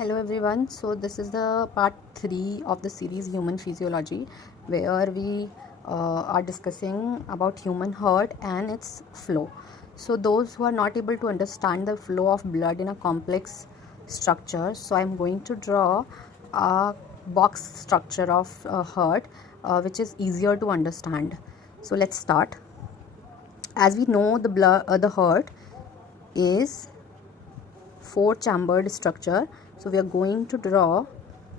Hello everyone. So this is the part 3 of the series Human Physiology, where we are discussing about human heart and its flow. So those who are not able to understand the flow of blood in a complex structure, so I'm going to draw a box structure of heart, which is easier to understand. So let's start. As we know, the heart is four chambered structure, so we are going to draw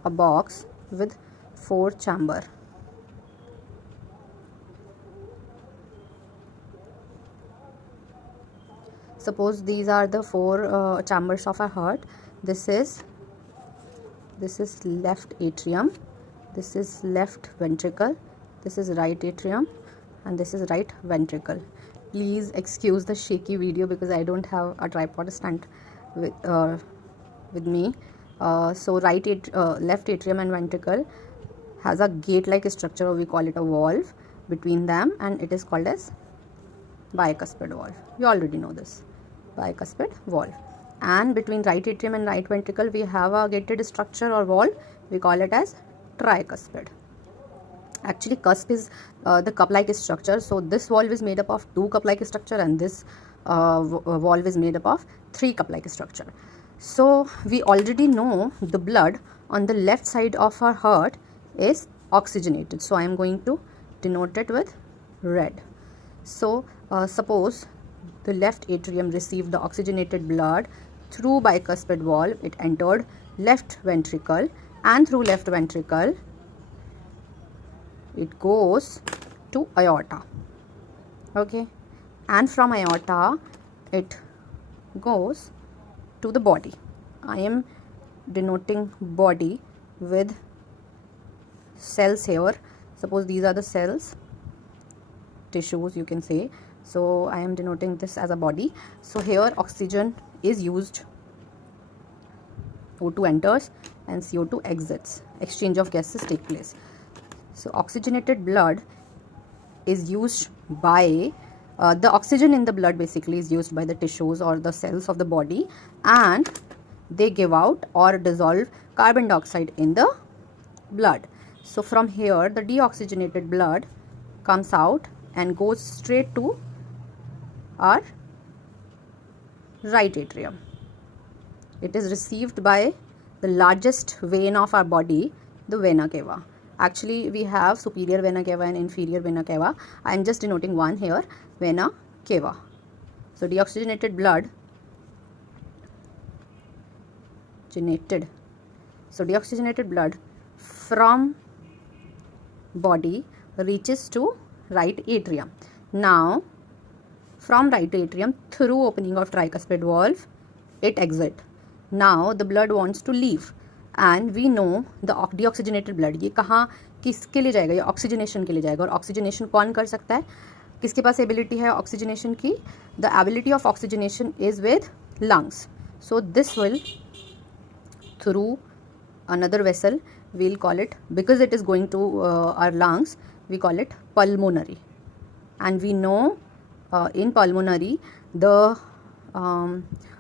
a box with four chamber. Suppose these are the four chambers of a heart. This is left atrium, this is left ventricle, this is right atrium, and this is right ventricle. Please excuse the shaky video because I don't have a tripod stand with me. So left atrium and ventricle has a gate like structure, or we call it a valve between them, and it is called as bicuspid valve. You already know this, bicuspid valve. And between right atrium and right ventricle we have a gated structure or valve, we call it as tricuspid. Actually, cusp is the cup like structure, so this valve is made up of two cup like structure, and this valve is made up of three cup like structure. So we already know the blood on the left side of our heart is oxygenated, so I am going to denote it with red. So suppose the left atrium received the oxygenated blood through bicuspid valve, it entered left ventricle, and through left ventricle it goes to aorta, okay, and from aorta it goes to the body. I am denoting body with cells here. Suppose these are the cells, tissues you can say, so I am denoting this as a body. So here oxygen is used, O2 enters and CO2 exits, exchange of gases take place. So oxygenated blood is used by the oxygen in the blood basically is used by the tissues or the cells of the body, and they give out or dissolve carbon dioxide in the blood. So from here the deoxygenated blood comes out and goes straight to our right atrium. It is received by the largest vein of our body, the vena cava. Actually, we have superior vena cava and inferior vena cava. I am just denoting one here, vena cava. So deoxygenated blood deoxygenated blood from body reaches to right atrium. Now from right atrium, through opening of tricuspid valve, it exit. Now the blood wants to leave, and we know the deoxygenated blood, ये कहाँ किसके लिए जाएगा, ये oxygenation के लिए जाएगा. और ऑक्सीजनेशन कौन कर सकता है, किसके पास एबिलिटी है ऑक्सीजनेशन की? The ability of oxygenation is with lungs. So this will through another vessel, we'll call it, because it is going to our lungs, we call it pulmonary. And we know in pulmonary the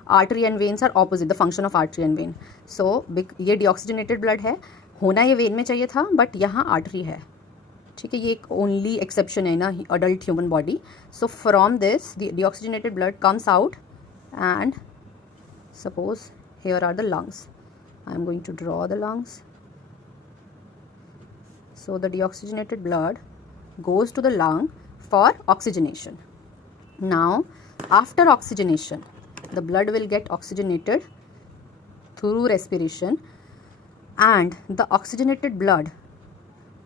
artery and veins are opposite, the function of artery and vein. So ये deoxygenated blood है, होना ये vein में चाहिए था, but यहाँ artery है, ठीक है. ये एक only exception है ना adult human body. So from this the deoxygenated blood comes out, and suppose here are the lungs. I am going to draw the lungs. So the deoxygenated blood goes to the lung for oxygenation. Now after oxygenation, the blood will get oxygenated through respiration, and the oxygenated blood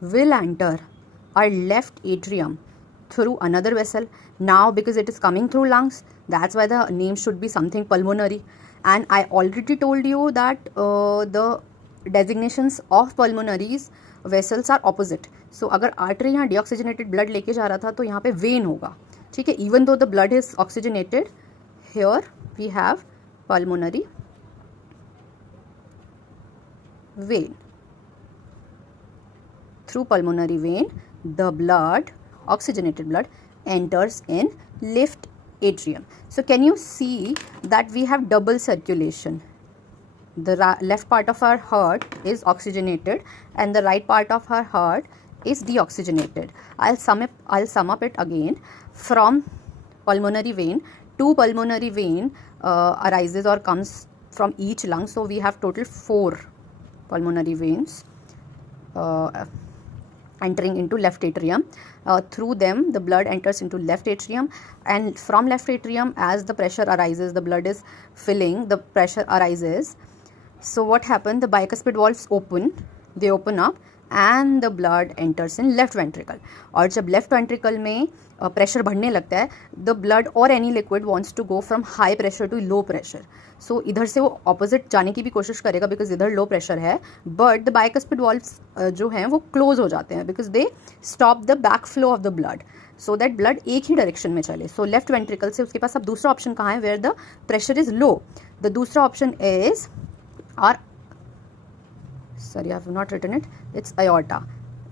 will enter our left atrium through another vessel. Now because it is coming through lungs, that's why the name should be something pulmonary. And I already told you that the designations of pulmonaries vessels are opposite. So अगर artery यहाँ deoxygenated blood लेके जा रहा था तो यहाँ पे vein होगा, ठीक है. Even though the blood is oxygenated, here we have pulmonary vein. Through pulmonary vein, the blood, oxygenated blood, enters in left atrium. So can you see that we have double circulation? the left part of our heart is oxygenated and the right part of our heart is deoxygenated. I'll sum up it again. From pulmonary vein, two pulmonary vein arises or comes from each lung. So we have total 4 pulmonary veins entering into left atrium. Through them the blood enters into left atrium, and from left atrium, as the pressure arises, the blood is filling, the pressure arises. So what happened? The bicuspid valves open up and the blood enters in left ventricle. और जब left ventricle में pressure बढ़ने लगता है, the blood or any liquid wants to go from high pressure to low pressure. So इधर से वो opposite जाने की भी कोशिश करेगा because इधर low pressure है, but the bicuspid valves जो हैं वो close हो जाते हैं because they stop the backflow of the blood, so that blood एक ही direction में चले. So left ventricle से उसके पास अब दूसरा option कहाँ है? Where the pressure is low. The दूसरा option is I have not written it. It's aorta.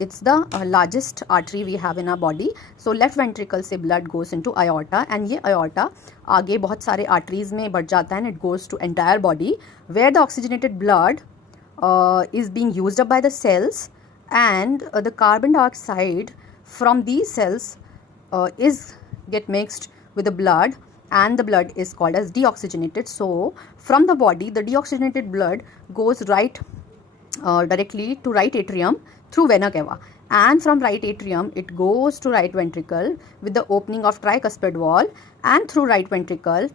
It's the largest artery we have in our body. So left ventricle से blood goes into aorta, and ये aorta आगे बहुत सारे arteries में बढ़ जाता है, and it goes to entire body, where the oxygenated blood is being used up by the cells, and the carbon dioxide from these cells is get mixed with the blood, and the blood is called as deoxygenated. So from the body, the deoxygenated blood goes directly to right atrium through vena cava, and from right atrium it goes to right ventricle with the opening of tricuspid valve, and through right ventricle,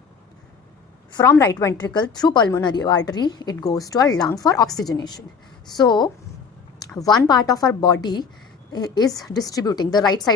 from right ventricle through pulmonary artery, it goes to our lung for oxygenation. So one part of our body is distributing, the right side